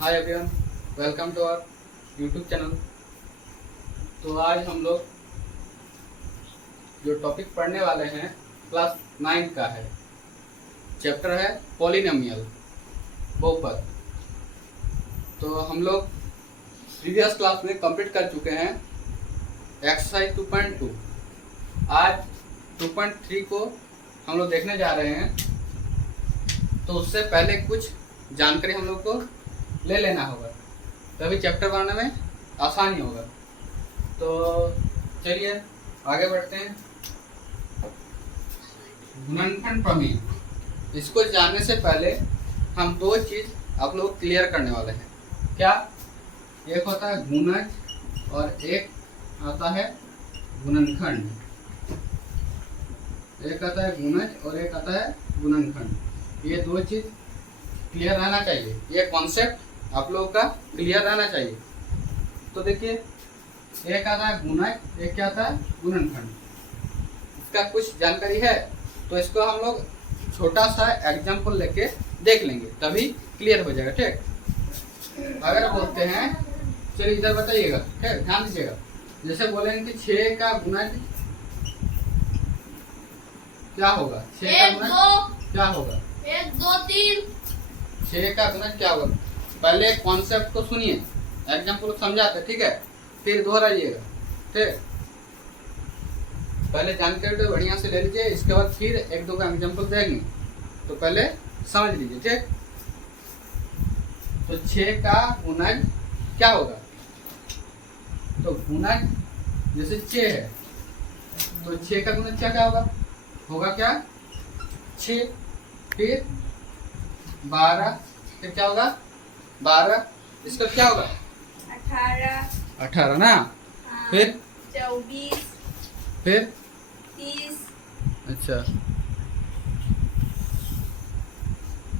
Hi everyone, welcome to our YouTube channel. तो आज हम लोग जो टॉपिक पढ़ने वाले हैं क्लास 9 का है। चैप्टर है पॉलिनोमियल, बहुपद। तो हम लोग प्रीवियस क्लास में कंप्लीट कर चुके हैं एक्सरसाइज 2.2। आज 2.3 को हम लोग देखने जा रहे हैं। तो उससे पहले कुछ जानकारी हम लोग को ले लेना होगा, तभी चैप्टर बनाने में आसानी होगा। तो चलिए आगे बढ़ते हैं। गुणनखंड प्रमेय, इसको जानने से पहले हम दो चीज आप लोग क्लियर करने वाले हैं। क्या? एक होता है गुणज और एक आता है गुणनखंड। एक आता है गुणज और एक आता है गुणनखंड। ये दो चीज क्लियर रहना चाहिए, ये कॉन्सेप्ट आप लोगों का क्लियर रहना चाहिए। तो देखिए, एक आता है गुणज, एक क्या आता है गुणनखंड। इसका कुछ जानकारी है तो इसको हम लोग छोटा सा एग्जाम्पल लेके देख लेंगे, तभी क्लियर हो जाएगा। ठीक, अगर बोलते हैं, चलिए इधर बताइएगा, ठीक, ध्यान दीजिएगा। जैसे बोलेंगे कि 6 का गुणज क्या होगा? 6 का गुणज क्या होगा? 1 2 3। 6 का गुणज क्या होगा? पहले कॉन्सेप्ट को सुनिए, एग्जाम्पल समझाते, ठीक है, फिर दोहराइएगा। ठीक, पहले जानकारी तो बढ़िया से ले लीजिए, इसके बाद फिर एक दो का एग्जाम्पल देंगे, तो पहले समझ लीजिए। ठीक, तो 6 का गुणज क्या होगा? तो गुणज जैसे 6 है, तो 6 का गुणज क्या होगा? होगा क्या? 6, फिर 12, फिर क्या होगा? 12, इसका क्या होगा? 18 ना। हाँ, फिर 24, फिर 30, अच्छा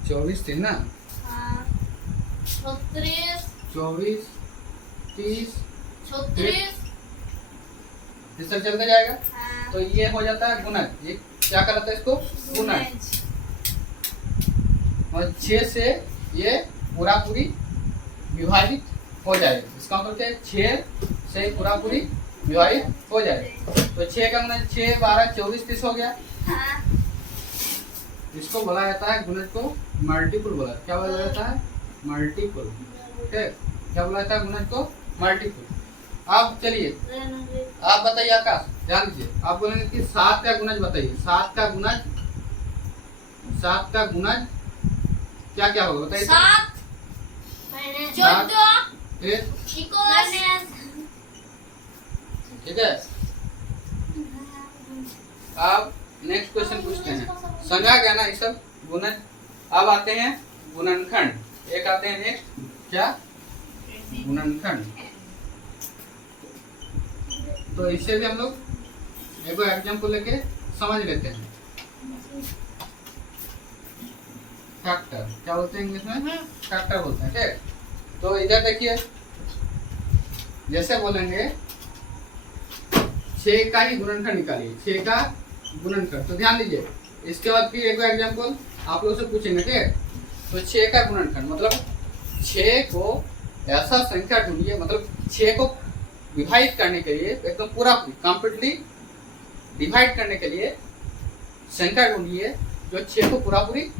24 थी ना। हाँ, 36, 24, 30, 36, इस तरह चलता जाएगा। हाँ, तो ये हो जाता है गुणज। ये क्या कहलाता है? इसको गुणज। और 6 से ये पूरा पूरी विभाजित हो जाएगा। इसका मतलब क्या है? 6 से पूरा पूरी विभाजित हो जाएगा। तो 6 का गुणज 6, 12, 24, 30 हो गया। हाँ, इसको बोला जाता है, गुणज को मल्टीपल बोला। क्या बोला जाता है? मल्टीपल। ठीक, क्या बोला जाता है गुणज को? मल्टीपल। अब चलिए आप बताइए, आकाश ध्यान दीजिए। आप बोलेंगे कि 7 का गुणज बताइए। 7 का गुणज क्या क्या होगा बताइए। 7 14 फिर 21। ठीक है, अब नेक्स्ट क्वेश्चन पूछते हैं। समझा गया ना ये सब गुणज? अब आते हैं गुणनखंड। एक आते हैं नेक्स्ट, क्या? गुणनखंड। तो इससे भी हम लोग एक एग्जाम्पल लेके समझ लेते हैं। फैक्टर क्या बोलते हैं इंग्लिश में? फैक्टर बोलते हैं। ठीक, तो इधर देखिए, जैसे बोलेंगे 6 का ही गुणनखंड निकालिए। 6 का गुणनखंड, तो ध्यान दीजिए। इसके बाद फिर एक एग्जाम्पल आप लोग से पूछेंगे। ठीक, तो 6 का गुणनखंड मतलब 6 को ऐसा संख्या ढूंढिए, मतलब 6 को विभाजित करने के लिए, एकदम पूरा कंप्लीटली डिवाइड करने के लिए संख्या ढूंढिए जो 6 को पूरा पूरी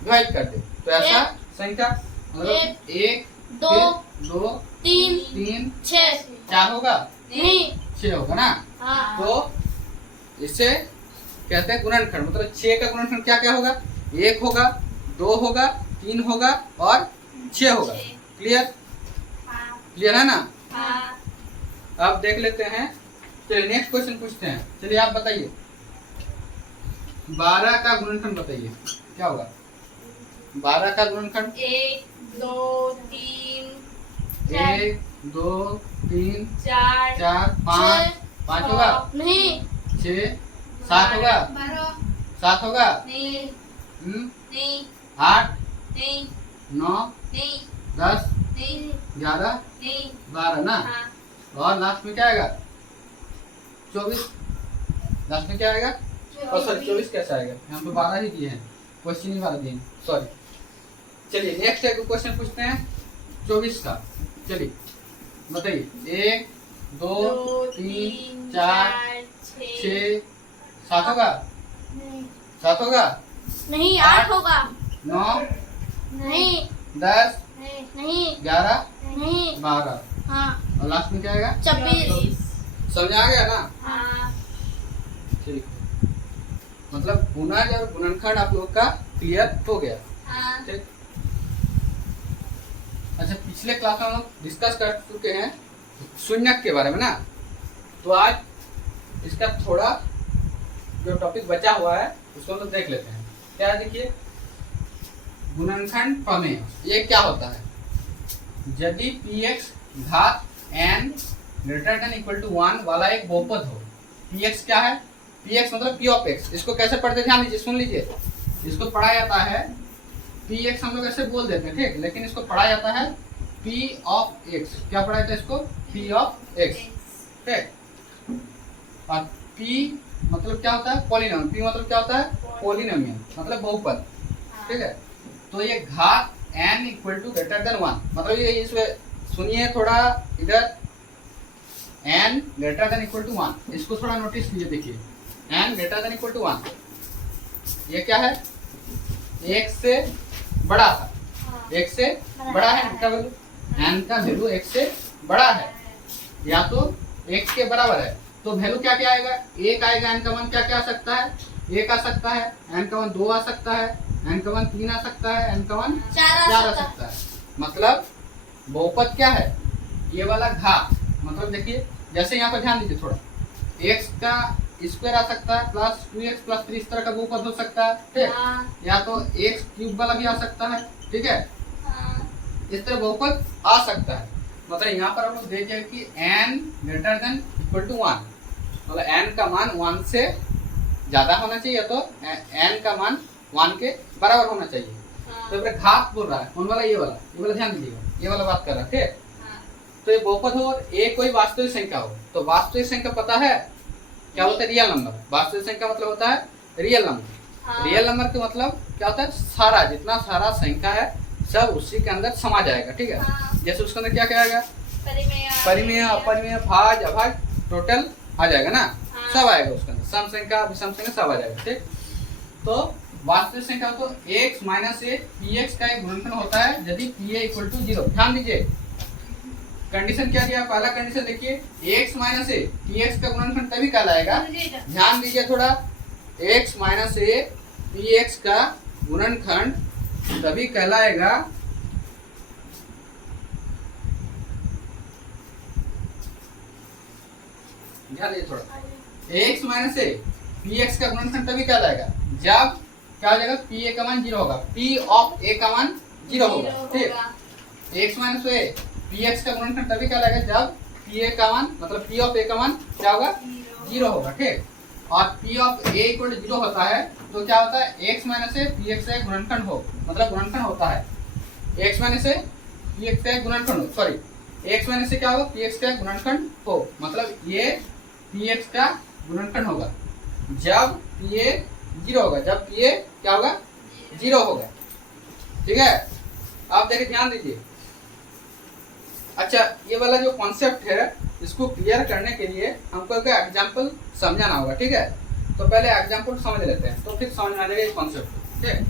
विभाजित कर दे। तो ऐसा संख्या मतलब 1 2 3 6 4 होगा, नहीं 6 होगा ना। हाँ, तो इसे कहते हैं गुणनखंड। मतलब 6 का गुणनखंड क्या क्या होगा? 1 होगा, 2 होगा, 3 होगा और 6 होगा। क्लियर? हाँ, क्लियर है ना? हाँ, अब देख लेते हैं। चलिए नेक्स्ट क्वेश्चन पूछते हैं। चलिए आप बताइए, 12 का गुणनखंड बताइए, क्या होगा? 12 का गुणनखंड 1 2 3 1 2 3 4 4 5 होगा, नहीं 6 7 होगा, 7 होगा, नहीं 8 नहीं 9 नहीं 10 नहीं 11 नहीं 12 ना। हाँ, और लास्ट में क्या आएगा? 24। लास्ट में क्या आएगा? और सॉरी 24 कैसे आएगा? हम तो 12 ही दिए हैं, क्वेश्चन ही 12 दिए हैं, सॉरी। चलिए नेक्स्ट एक क्वेश्चन पूछते हैं। 24 का। चलिए बताइए, 1 2 3 4 6 7 होगा, नहीं 7 होगा, नहीं, आठ। 8 होगा। 9 नहीं 10 नहीं 11 नहीं। 12 हाँ और लास्ट में क्या आएगा? 26। समझ आ गया ना? हाँ ठीक है, मतलब गुणज और गुणनखंड आप लोग का क्लियर हो गया। हाँ। ठीक। अच्छा, पिछले क्लास में हम लोग डिस्कस कर चुके हैं शून्यक के बारे में ना, तो आज इसका थोड़ा जो टॉपिक बचा हुआ है उसको हम लोग देख लेते हैं। क्या है, देखिए, गुणनखंड प्रमेय। ये क्या होता है? यदि px घात n greater than equal to 1 वाला एक बहुपद हो। px क्या है? px मतलब p ऑफ x। इसको कैसे पढ़ते, ध्यान दीजिए, सुन लीजिए। इसको पढ़ा जाता है px, हम लोग ऐसे बोल देते हैं, ठीक, लेकिन इसको पढ़ा जाता है p ऑफ x। क्या पढ़ा जाता है इसको? p ऑफ x, ठीक। और p मतलब क्या होता है? पॉलिनोमियल। p मतलब क्या होता है? पॉलिनोमियल मतलब बहुपद, ठीक है। तो ये घात n equal to greater than 1, मतलब ये इसमें सुनिए थोड़ा, इधर n greater than equal to 1, इसको थोड़ा नोटिस कीजिए। देखिए, n greater than equal to 1, ये क्या है? एक से बड़ा था, एक से बड़ा है n का वैल्यू, n का वैल्यू एक से बड़ा है या तो x के बराबर है, तो वैल्यू क्या क्या आएगा? 1 आएगा। n का मान क्या क्या आ सकता है? 1 आ सकता है, n का मान 2 आ सकता है, n का मान 3 आ सकता है, n का मान 4 आ सकता है। मतलब बहुपद क्या है? ये वाला घात, मतलब देखिए, जैसे यहाँ पर ध्यान दीजिए थोड़ा, x का स्क्वायर आ सकता है प्लस 2x प्लस 3, इस तरह का बहुपद हो सकता है, ठीक। या तो x क्यूब वाला भी आ सकता है, ठीक है, इस तरह बहुपद आ सकता है। मतलब यहाँ पर हम लोग देखिए कि n greater than equal to 1, मतलब n का मान 1 से ज्यादा होना चाहिए, तो n का मान 1 के बराबर होना चाहिए। तो फिर घात बोल रहा है कौन वाला? ये वाला ध्यान दीजिएगा, ये वाला बात कर रहा है, ठीक। तो ये बहुपद हो और a कोई वास्तविक संख्या हो, तो वास्तविक संख्या पता है क्या होता है? Real number. वास्तविक संख्या मतलब होता है रियल नंबर। रियल नंबर का मतलब क्या होता है? सारा, जितना सारा संख्या है सब उसी के अंदर समा जाएगा, ठीक है। जैसे उसके अंदर क्या क्या आएगा? परिमेय, अपरिमेय, भाज्य, अभाज्य, टोटल आ जाएगा ना, सब आएगा उसके अंदर, सम संख्या, विषम संख्या, सब आ जाएगा, ठीक। तो वास्तविक संख्या तो x माइनस a px का एक गुणनखंड होता है यदि pa इक्वल टू 0। ध्यान दीजिए, कंडीशन क्या दिया? पहला कंडीशन देखिए, x माइनस a px का गुणनखंड तभी कहलाएगा, ध्यान दीजिए थोड़ा, x माइनस a px का गुणनखंड तभी कहलाएगा ध्यान दीजिए थोड़ा, x माइनस a px का गुणनखंड तभी कहलाएगा जब क्या हो जाएगा? pa का मान 0 होगा, p ऑफ a का मान 0 होगा, ठीक। x माइनस a px का गुणनखंड तभी कहलाएगा जब pa का मान, मतलब p ऑफ a का मान क्या होगा? 0 होगा, ठीक। और p of a equal to 0 होता है तो क्या होता है? x माइनस a px का गुणनखंड हो, मतलब गुणनखंड होता है x माइनस a px का गुणनखंड हो, सॉरी, x माइनस a क्या होगा? px का गुणनखंड हो, मतलब ये px का गुणनखंड होगा जब pa 0 होगा, जब pa क्या होगा? 0 होगा, ठीक है। आप देखिए, ध्यान दीजिए। अच्छा, ये वाला जो कॉन्सेप्ट है इसको क्लियर करने के लिए हमको एक एग्जांपल समझाना होगा, ठीक है। तो पहले एग्जांपल समझ लेते हैं, तो फिर समझ में आ जाएगा ये कॉन्सेप्ट, ठीक है।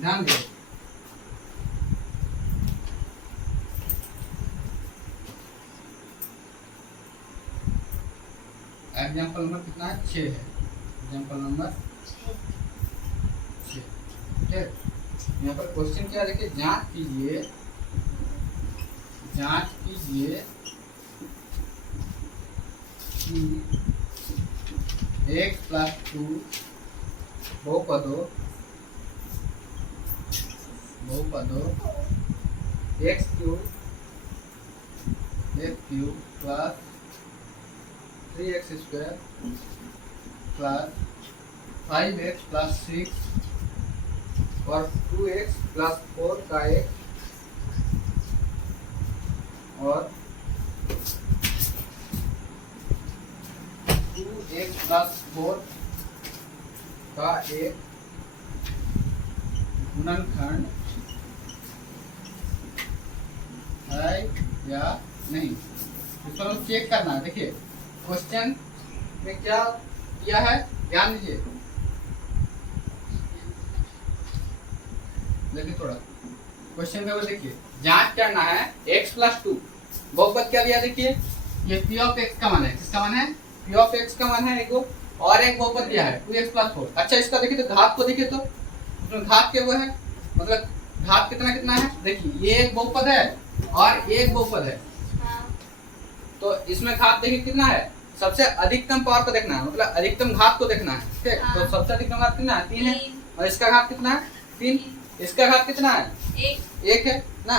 ध्यान दीजिए, एग्जांपल नंबर कितना है? 6 है, एग्जांपल नंबर 6, ठीक। यहाँ पर क्वेश्चन क्या है, देखिए, जांच कीजिए कि x plus 2 बहुपदों x cube plus 3x square plus 5x plus 6 और 2x प्लस 4 का एक और 2x+4 का एक गुणनखंड है या नहीं, इसको हम चेक करना है। देखिए क्वेश्चन में क्या किया है, ध्यान दीजिए। देखिए थोड़ा क्वेश्चन में देखिए, जांच करना है x+2 बहुपद क्या दिया। देखिए ये p ऑफ x का मान है, किसका मान है, p ऑफ x का मान है एक, और एक बहुपद दिया है 2x+4। अच्छा इसका देखिए तो घात को देखिए, तो उसमें घात के वो है, मतलब घात कितना कितना है। देखिए ये एक बहुपद है और एक बहुपद है, तो इसमें घात देखिए कितना है, सबसे अधिकतम पावर को देखना है, मतलब अधिकतम घात को देखना है। ठीक, तो सबसे अधिकतम घात कितना है, 3 है, और इसका घात कितना है, 3। इसका घात कितना है, 1 है ना,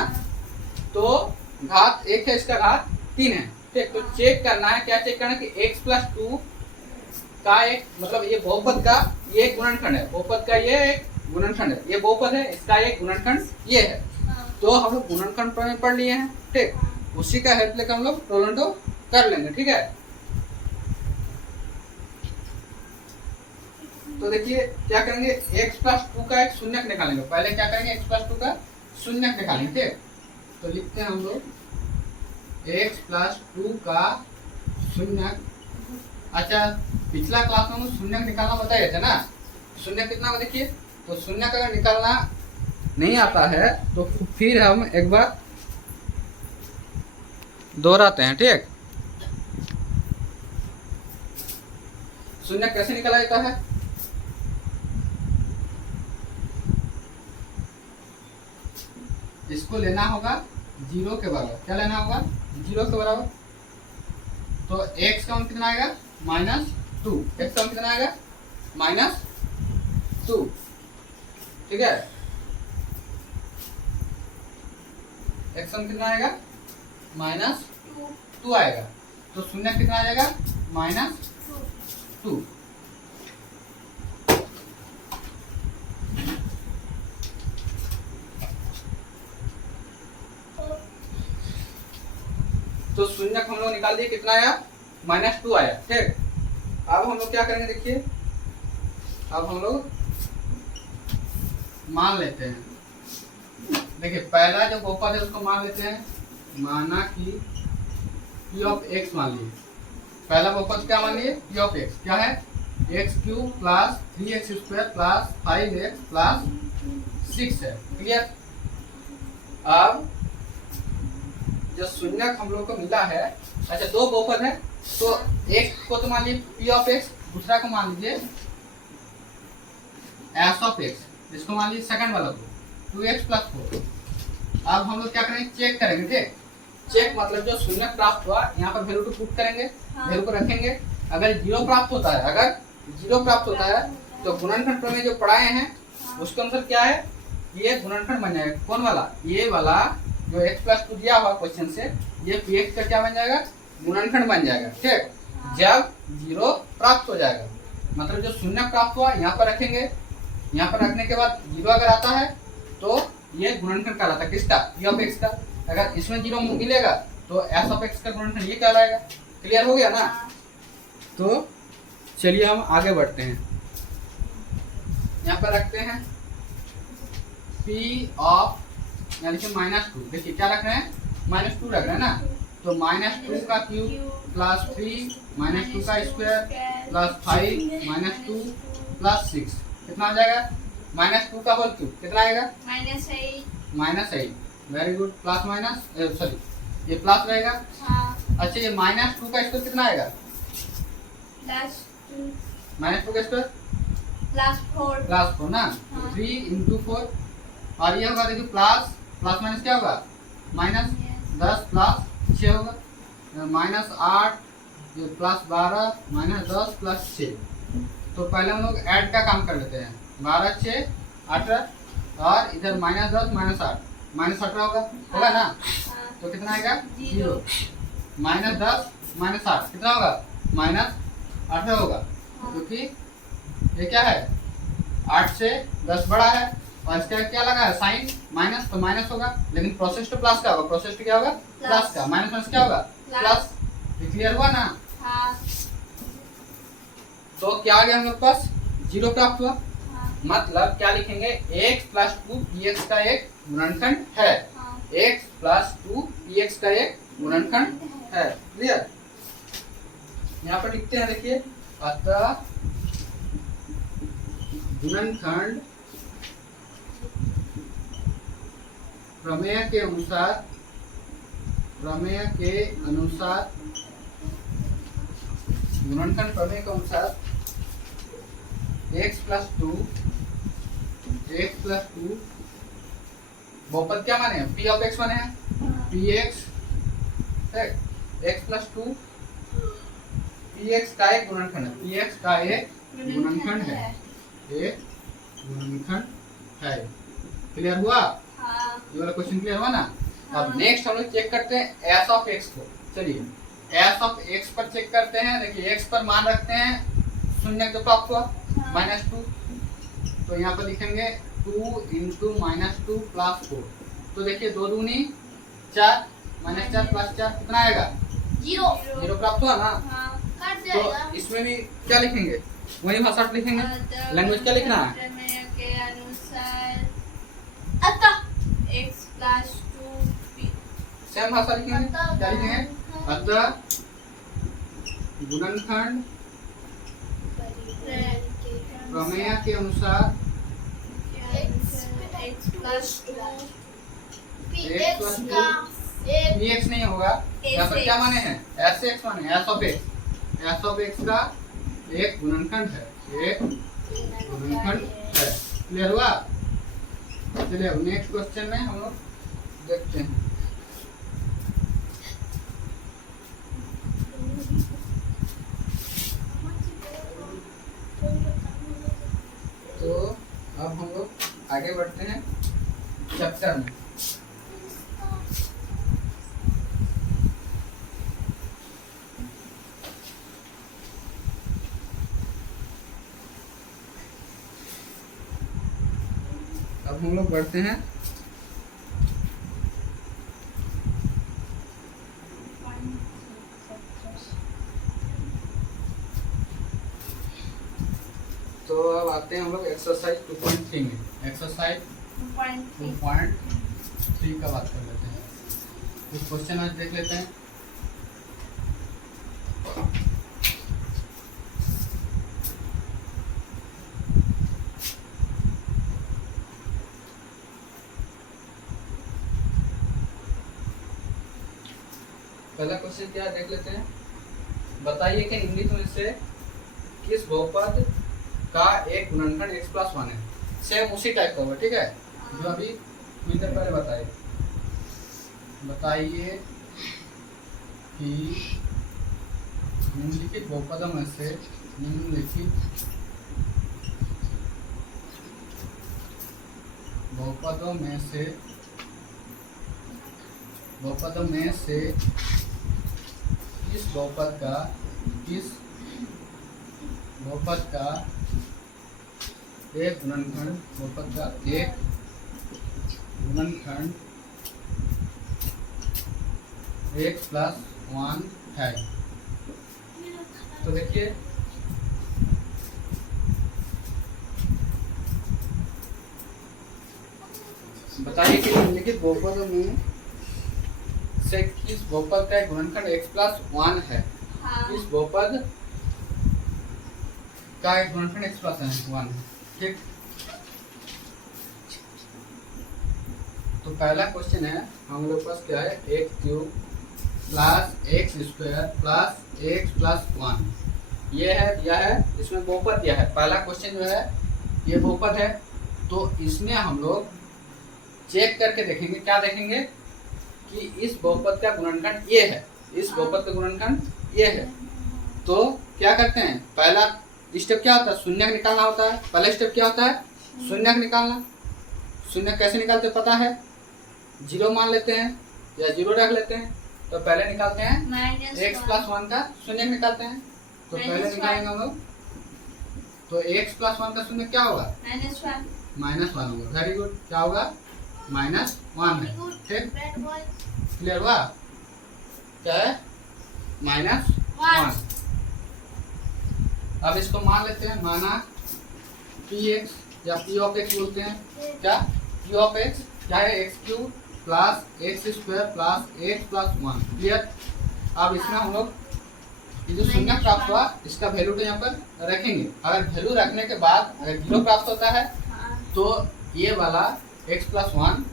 तो घात 1 है, इसका घात 3 है। ठीक, तो चेक करना है, क्या चेक करना है कि x+2 का एक, मतलब ये बहुपद का ये एक गुणनखंड है, बहुपद का ये एक गुणनखंड है, ये बहुपद है, इसका एक गुणनखंड ये है। तो हम लोग गुणनखंड प्रमेय पढ़ लिए हैं। ठीक, उसी का हेल्प लेकर हम लोग टोरंटो कर लेंगे। ठीक है, तो देखिए क्या करेंगे, x+2 का एक शून्यक निकालेंगे। पहले क्या करेंगे, x+2 का शून्यक निकालेंगे। ठीक, तो लिखते हैं हम लोग x+2 का शून्यक। अच्छा पिछला क्लास में हम शून्यक निकालना बताए थे ना, शून्यक कितना हो देखिए। तो शून्यक अगर निकालना नहीं आता है तो फिर हम एक बार दोहराते हैं। ठीक, शून्यक कैसे निकाला जाता है, इसको लेना होगा 0 के बराबर। क्या लेना होगा, 0 के बराबर। तो x का मान कितना आएगा, -2। x का मान कितना आएगा, -2। ठीक है, x का मान कितना आएगा, -2 आएगा। तो शून्य कितना आ जाएगा, -2। तो शून्य हम लोग निकाल दिए, कितना आया, -2 आया। ठीक, अब हम लोग क्या करेंगे, देखिए अब हम लोग मान लेते हैं। देखिए पहला जो बहुपद है उसको मान लेते हैं, माना कि p ऑफ x मान लिए। पहला बहुपद क्या मान लिए, p ऑफ x क्या है, x³ + 3x² + 5x + 6 है। क्लियर। अब जो शून्यक हम लोग को मिला है, अच्छा दो बहुपद है, तो एक को तो मान लीजिए p ऑफ x, दूसरा को मान लीजिए s ऑफ x, इसको मान लीजिए सेकंड वाला को 2x+4। अब हम लोग क्या करेंगे, चेक करेंगे। ठीक, चेक मतलब जो शून्यक प्राप्त हुआ यहाँ पर वैल्यू को पुट करेंगे, वैल्यू को रखेंगे। अगर 0 प्राप्त होता है, अगर 0 प्राप्त होता है तो गुणनखंड प्रमेय जो पढ़ाए हैं उसके अनुसार क्या है, ये गुणनखंड बन जाएगा। कौन वाला, ये वाला जो x+2 दिया हुआ क्वेश्चन से, ये px का क्या बन जाएगा, गुणनखंड बन जाएगा। ठीक, जब 0 प्राप्त हो जाएगा, मतलब जो शून्य प्राप्त हुआ यहाँ पर रखेंगे, यहाँ पर रखने के बाद 0 अगर आता है तो ये गुणनखंड कहलाता है, किसका, p ऑफ x का। अगर इसमें 0 मिलेगा तो s ऑफ x का गुणनखंड ये कहलाएगा। क्लियर हो गया ना। तो चलिए हम आगे बढ़ते हैं, यहाँ पर रखते हैं p ऑफ यानी कि -2। देखिए क्या रख रहे हैं, -2 रख रहे हैं ना, तो -2 का क्यूब + 3 -2 का स्क्वायर + 5 -2 + 6 कितना आ जाएगा, -2 का होल क्यूब कितना आएगा, -8। Very good, plus minus sorry ये प्लस रहेगा। अच्छा ये -2 का स्क्वायर कितना आएगा, -2 का स्क्वायर +4 ना, 3 × 4, और ये होगा देखिए प्लस माइनस क्या होगा, -10 + 6 होगा, -8 +12 -10 + 6। तो पहले हम लोग ऐड का काम कर लेते हैं, 12 6 18, और इधर -10 -8 -18 होगा ना, तो कितना आएगा 0। -10 -8 कितना होगा, -18 होगा, क्योंकि ये क्या है 8 से 10 बड़ा है, और इसका क्या लगा है साइन माइनस, तो माइनस होगा, लेकिन प्रोसेस तो प्लस का होगा, प्रोसेस क्या होगा प्लस का, माइनस क्या होगा प्लस। क्लियर हुआ ना। तो क्या आ गया हम लोग पास, 0 प्राप्त हुआ। हाँ मतलब क्या लिखेंगे, x प्लस 2 px का एक गुणनखंड है। हाँ x प्लस 2 px का एक गुणनखंड है। क्लियर। यहाँ पर लिखते हैं, देखिए, अतः गुणनखंड प्रमेय के अनुसार गुणनखंड प्रमेय के अनुसार x प्लस 2 बहुपद क्या माने, p ऑफ x माने हैं, px है, x प्लस 2 px का एक गुणनखंड है, px का एक गुणनखंड है, एक गुणनखंड है। क्लियर हुआ, हाँ ये वाला क्वेश्चन क्लियर हुआ ना। अब हाँ। नेक्स्ट हम लोग चेक करते हैं s ऑफ x को। चलिए s ऑफ x पर चेक करते हैं। देखिए x पर मान रखते हैं शून्य जो प्राप्त हुआ -2, तो यहाँ पर लिखेंगे 2 इंटू -2 प्लस 4। तो देखिए 2 दूनी 4, -4 प्लस 4 कितना आएगा, 0 प्राप्त हुआ ना। हाँ कट तो जाएगा। इसमें भी क्या लिखेंगे, वही भाषा लिखेंगे। लैंग्वेज क्या लिखना है, प्रमेय के अनुसार अतः x प्लस 2 सेम भाषा लिखेंगे। क्या लिखेंगे, अतः गुणनखंड प्रमेय के अनुसार x plus 2 x plus 2 px नहीं होगा, यहाँ पर क्या माने हैं, sx माने, s ऑफ x का एक गुणनखंड है, एक गुणनखंड है। क्लियर हुआ। चलिए अब नेक्स्ट क्वेश्चन में हम लोग देखते हैं। तो अब हम लोग आगे बढ़ते हैं चैप्टर में। अब हम लोग बढ़ते हैं तो अब आते हैं हम लोग एक्सरसाइज 2.3 में। एक्सरसाइज 2.3 का बात कर लेते हैं। कुछ क्वेश्चन आज देख लेते हैं। पहला क्वेश्चन क्या देख लेते हैं। बताइए कि निम्नलिखित में से किस बहुपद का एक गुणनखंड x प्लस 1 है। सेम उसी टाइप का होगा, ठीक है, जो अभी कुछ देर पहले बताए। बताइए कि निम्नलिखित बहुपदों में से किस बहुपद का एक गुणनखंड x प्लस 1 है। तो देखिए बताइए कि निम्नलिखित बहुपदों में से किस बहुपद का एक गुणनखंड x प्लस 1 है। इस बहुपद का एक गुणनखंड x प्लस 1, ठीक। तो पहला क्वेश्चन है हम लोग पास क्या है, x cube plus x square plus x plus 1 ये है दिया है, इसमें बहुपद दिया है। पहला क्वेश्चन जो है ये बहुपद है, तो इसमें हम लोग चेक करके देखेंगे। क्या देखेंगे कि इस बहुपद का गुणनखंड ये है, इस बहुपद का गुणनखंड ये है। तो क्या करते हैं, पहला स्टेप क्या होता है, शून्य निकालना होता है। पहला स्टेप क्या होता है, शून्य निकालना। शून्य कैसे निकालते पता है, 0 मान लेते हैं या 0 रख लेते हैं। तो पहले निकालते हैं x प्लस 1 का शून्य निकालते हैं। तो पहले निकालेंगे हम लोग, तो x प्लस 1 का शून्य क्या होगा, -1 होगा। वेरी गुड, क्या होगा, -1 है, ठीक। क्लियर हुआ, क्या है, -1। अब इसको मान लेते हैं, माना पी एक्स या पी ऑफ एक्स बोलते हैं, क्या पी ऑफ एक्स क्या है, x cube plus x square plus x plus one. Clear. अब इसमें हम लोग ये जो शून्य प्राप्त हुआ इसका वैल्यू तो यहाँ पर रखेंगे। अगर वैल्यू रखने के बाद अगर जीरो प्राप्त होता है तो ये वाला x प्लस वन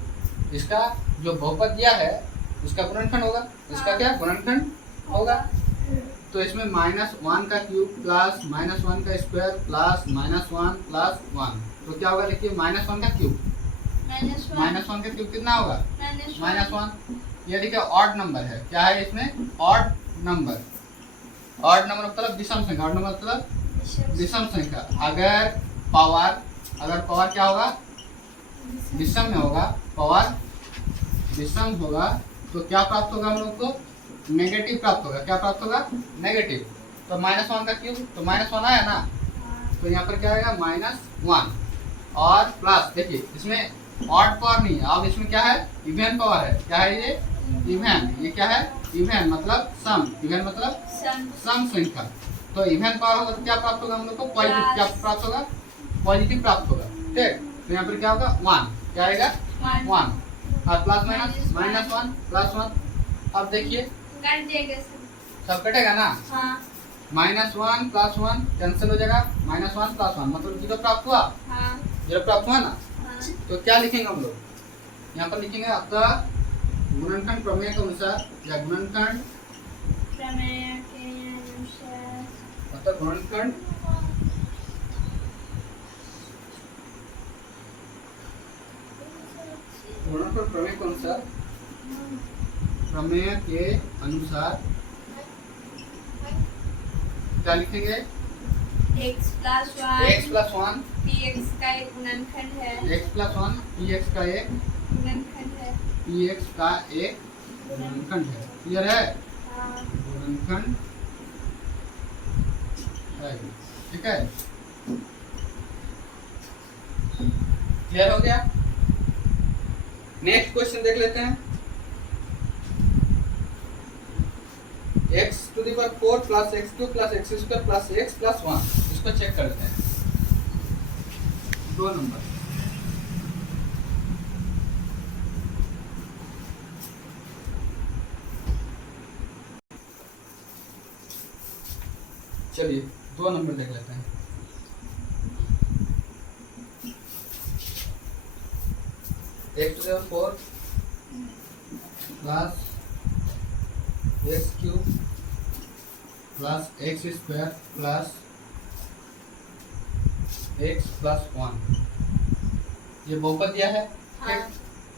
इसका जो बहुपद दिया है उसका गुणनखंड होगा। इसका क्या गुणनखंड होगा। तो इसमें -1 का क्यूब प्लस -1 का स्क्वायर प्लस -1 प्लस 1, तो क्या होगा देखिए, -1 का क्यूब, -1 का क्यूब कितना होगा, -1। ये देखिए ऑड नंबर है, क्या है इसमें ऑड नंबर। ऑड नंबर मतलब विषम संख्या, ऑड नंबर मतलब विषम संख्या। अगर पावर क्या होगा, विषम में होगा, पावर विषम होगा तो क्या प्राप्त होगा हम लोग को, नेगेटिव प्राप्त होगा। क्या प्राप्त होगा, नेगेटिव। तो -1 का क्यूब तो -1 आया ना, तो यहाँ पर क्या आएगा -1 और प्लस, देखिए इसमें ऑड पावर नहीं है, अब इसमें क्या है इवन पावर है। क्या है ये इवन, ये क्या है इवन मतलब सम, इवन मतलब सम संख्या। तो इवन पावर होगा तो क्या प्राप्त होगा हम लोग को, पॉजिटिव। क्या प्राप्त होगा, पॉजिटिव प्राप्त होगा। ठीक, तो यहाँ पर क्या होगा 1, क्या आएगा 1 और प्लस माइनस 1 प्लस 1। अब देखिए सब कटेगा ना, -1 प्लस 1 कैंसिल हो जाएगा, -1 प्लस 1 मतलब जीरो प्राप्त हुआ, जीरो प्राप्त हुआ ना। तो क्या लिखेंगे हम लोग, यहाँ पर लिखेंगे अतः गुणनखंड प्रमेय के अनुसार या गुणनखंड प्रमेय के अनुसार, अतः गुणनखंड प्रमेय के अनुसार, प्रमेय के अनुसार क्या लिखेंगे, x प्लस 1 px का एक गुणनखंड है, x प्लस 1 px का एक गुणनखंड है, px का एक गुणनखंड है। क्लियर है, हाँ। गुणनखंड है, ठीक है, क्लियर हो गया। नेक्स्ट क्वेश्चन देख लेते हैं, x⁴ plus x³ plus x² plus x plus 1, इसको चेक करते हैं। 2 नंबर, चलिए 2 नंबर देख लेते हैं। x⁴ plus x³ plus x² plus x plus 1, ये बहुपद दिया है। ठीक,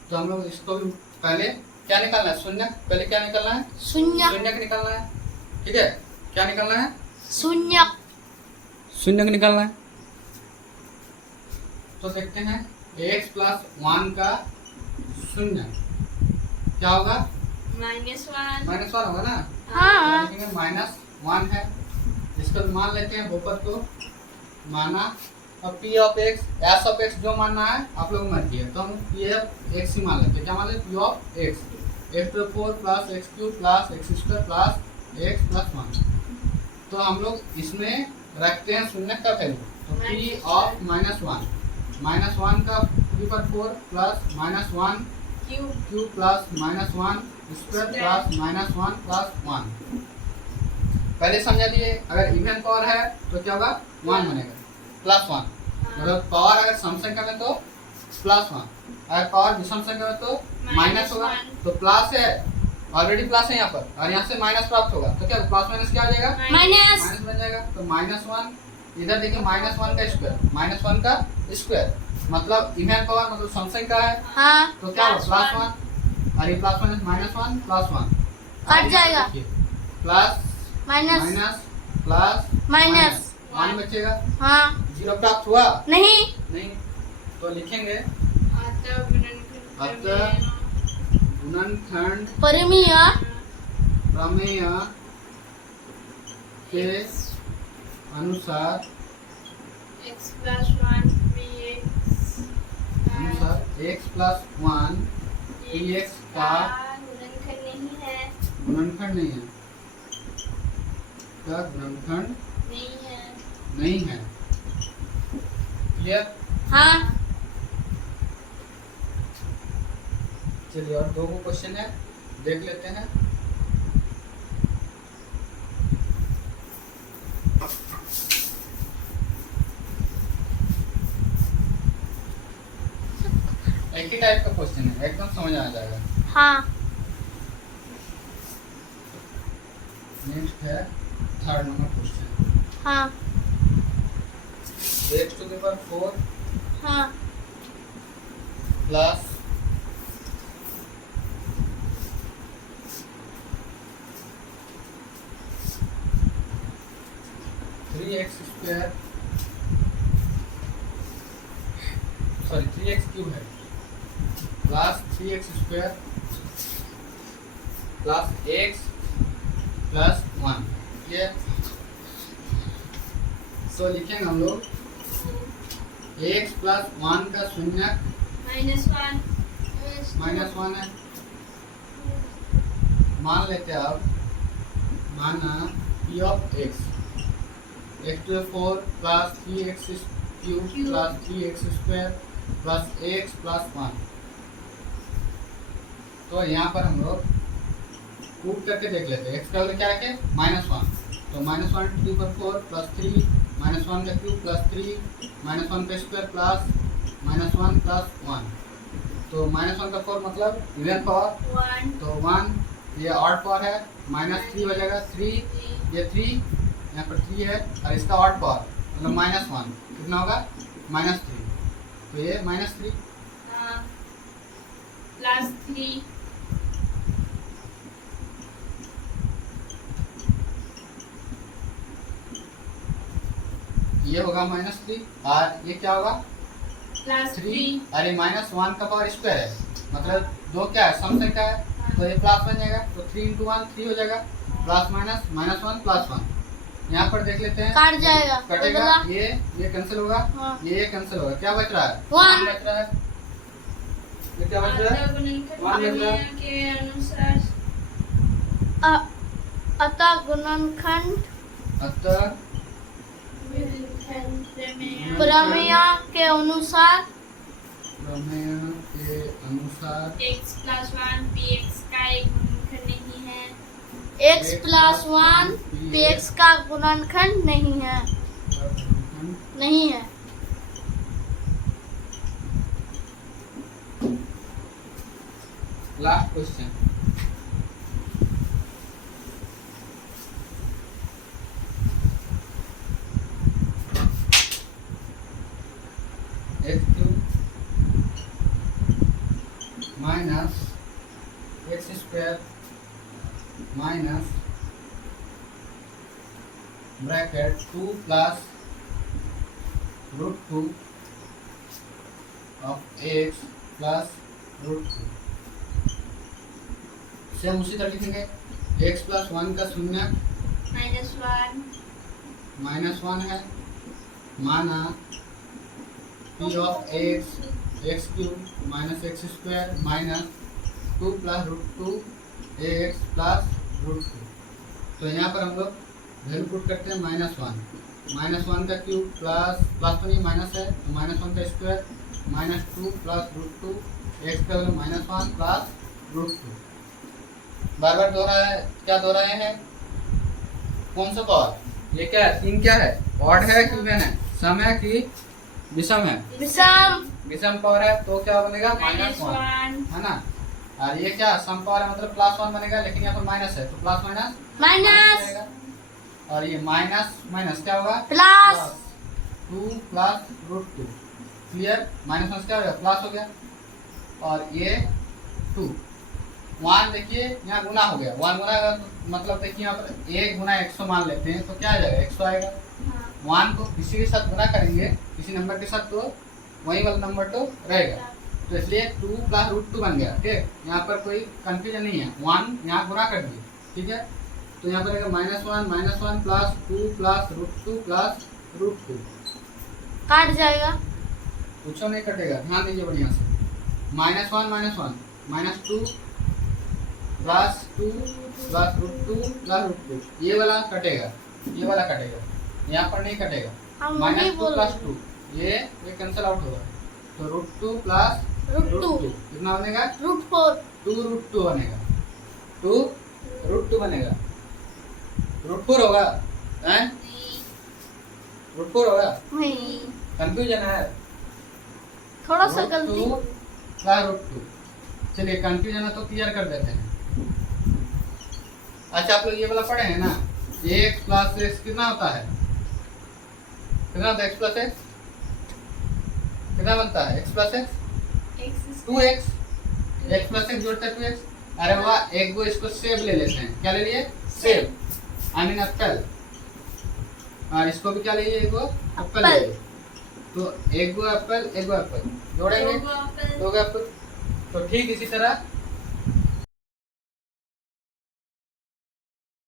तो हम लोग इसको भी पहले क्या निकालना है, शून्य। पहले क्या निकालना है, शून्य निकालना है। ठीक है, क्या निकालना है, शून्य निकालना है। तो देखते हैं x प्लस 1 का शून्य क्या होगा, -1 होगा ना। हाँ -1 है, इसको मान लेते हैं बहुपद को, माना। अब p of x, s of x जो मानना है आप लोग मर्जी है, तो हम p ऑफ x ही मान लेते हैं। क्या मान लेते हैं, p of x, x⁴ plus x³ plus x² plus x plus 1। तो हम लोग इसमें रखते हैं शून्य का वैल्यू, तो p ऑफ -1 का p⁴ plus -1 cube plus -1 square plus -1 plus 1। पहले समझा दिए, अगर इवन पावर है तो क्या होगा 1 बनेगा, प्लस 1। मतलब पावर अगर सम संख्या में तो प्लस 1, अगर पावर विषम संख्या में तो माइनस होगा। तो प्लस है, ऑलरेडी प्लस है यहाँ पर, और यहाँ से माइनस प्राप्त होगा, तो क्या प्लस माइनस क्या हो जाएगा, माइनस बन जाएगा। तो -1 इधर देखिए, -1 का स्क्वायर मतलब इवन पावर मतलब सम संख्या है। हाँ तो क्या होगा प्लस 1, और ये प्लस -1 प्लस 1 कट जाएगा, प्लस माइनस प्लस माइनस 1 बचेगा। हाँ जीरो प्राप्त हुआ नहीं, तो लिखेंगे अतः गुणनखंड परिमेय प्रमेय के अनुसार x plus 1 x plus 1 px का गुणनखंड नहीं है, गुणनखंड नहीं है, का गुणनखंड नहीं है, नहीं है। क्लियर? हाँ। चलिए और 2 क्वेश्चन है, देख लेते हैं। एक ही टाइप का क्वेश्चन है, एकदम समझ आ जाएगा। हाँ। नेक्स्ट है 3rd नंबर क्वेश्चन। हाँ। x to the power 4 हाँ। Plus 3x square, sorry 3x cube है, plus 3x square plus x plus 1। Clear? So लिखेंगे हम लोग x प्लस 1 का शून्यक -1 है। मान लेते हैं अब, माना p of x to the 4 plus 3x cube plus 3x square plus x plus 1। तो यहाँ पर हम लोग कूट करके देख लेते हैं। x का वैल्यू क्या रखे? -1, तो -1 to the power 4 प्लस 3 -1 का क्यूब प्लस 3 -1 का स्क्वायर प्लस -1 प्लस 1। तो -1 का 4 मतलब इवन पावर, तो 1 ये ऑड पावर है, -3 हो जाएगा 3, ये 3 यहाँ पर 3 है और इसका ऑड पावर मतलब -1 कितना होगा? -3, तो ये -3 प्लस 3 ये होगा -3 और ये क्या होगा? प्लस 3 अरे -1 का पावर स्क्वायर है, मतलब 2 क्या है? सम संख्या है, तो ये प्लस बन जाएगा, तो 3 × 1 3 हो जाएगा, प्लस माइनस -1 प्लस 1। यहाँ पर देख लेते हैं, काट जाएगा, कटेगा, बदला। ये कैंसिल होगा, हाँ। ये कैंसिल होगा, क्या बच रहा है? 1 बच रहा है। ये क्या बच रहा है? के अनुसार अतः गुणनखंड अतः प्रमेय के अनुसार प्रमेय के अनुसार x प्लस 1 px का एक गुणनखंड नहीं है। x प्लस 1 px का गुणनखंड नहीं है। नहीं है। Last question, x cube minus x square minus bracket 2 plus √2 of x plus √2। Same उसी तरह लिखेंगे, x प्लस 1 का शून्य -1 है, माना p of x cube minus x square minus 2 plus √2 x plus √2। तो यहाँ पर हम लोग वैल्यू पुट करते हैं -1 का क्यूब प्लस तो नहीं माइनस है, तो -1 का स्क्वायर माइनस 2 प्लस √2 x का वैल्यू -1 प्लस √2। बार बार दोहरा है, क्या दोहराए हैं? कौन सा पावर? ये क्या है? 3 क्या है? ऑड है कि इवन है? सम है कि विषम है? विषम पावर है, तो क्या बनेगा? -1 है ना। और ये क्या सम पावर है, मतलब +1 बनेगा, लेकिन यहाँ पर माइनस है, तो प्लस माइनस, और ये माइनस क्या होगा? Plus 2 plus √2। क्लियर? -1 क्या हो गया? प्लस हो गया, और ये 2 1 देखिए यहाँ गुना हो गया, 1 गुना होगा, मतलब देखिए यहाँ पर 1 गुना 100 मान लेते हैं, तो क्या आ जाएगा? 100 आएगा। 1 को किसी के साथ गुना करेंगे, किसी नंबर के साथ, तो वही वाला नंबर तो रहेगा, तो इसलिए 2 प्लस √2 बन गया। ठीक, यहाँ पर कोई कंफ्यूजन नहीं है, 1 यहाँ गुना कर दिए। ठीक है, तो यहाँ पर -1 प्लस 2 प्लस √2 प्लस √2 काट जाएगा, कुछ नहीं कटेगा, ध्यान दीजिए बढ़िया से। -1 -2 प्लस 2 प्लस √2 प्लस √2, ये वाला कटेगा, ये वाला कटेगा। यहाँ पर नहीं कटेगा। हम माइनस नहीं 2 बोल प्लस 2 ये कैंसिल आउट होगा, तो √2 प्लस √2 कितना बनेगा? √4 2√2 बनेगा, 2√2 बनेगा। √4 होगा हैं? √4 होगा? नहीं, कंफ्यूजन है थोड़ा सा गलती √2 प्लस √2। चलिए कंफ्यूजन है तो क्लियर कर देते हैं। अच्छा आप लोग ये वाला पढ़े हैं ना, x प्लस x कितना होता है? कितना होता है x प्लस x? कितना बनता है x plus x? 2x। x plus x जोड़ते हैं 2x। अरे वाह, एक गो इसको सेब ले लेते हैं। क्या ले लिए? सेब, आई मीन एप्पल। और इसको भी क्या ले लिए? एक गो एप्पल ले लिए। तो एक गो एप्पल, एक गो एप्पल जोड़ेंगे, 2 एप्पल। तो ठीक इसी तरह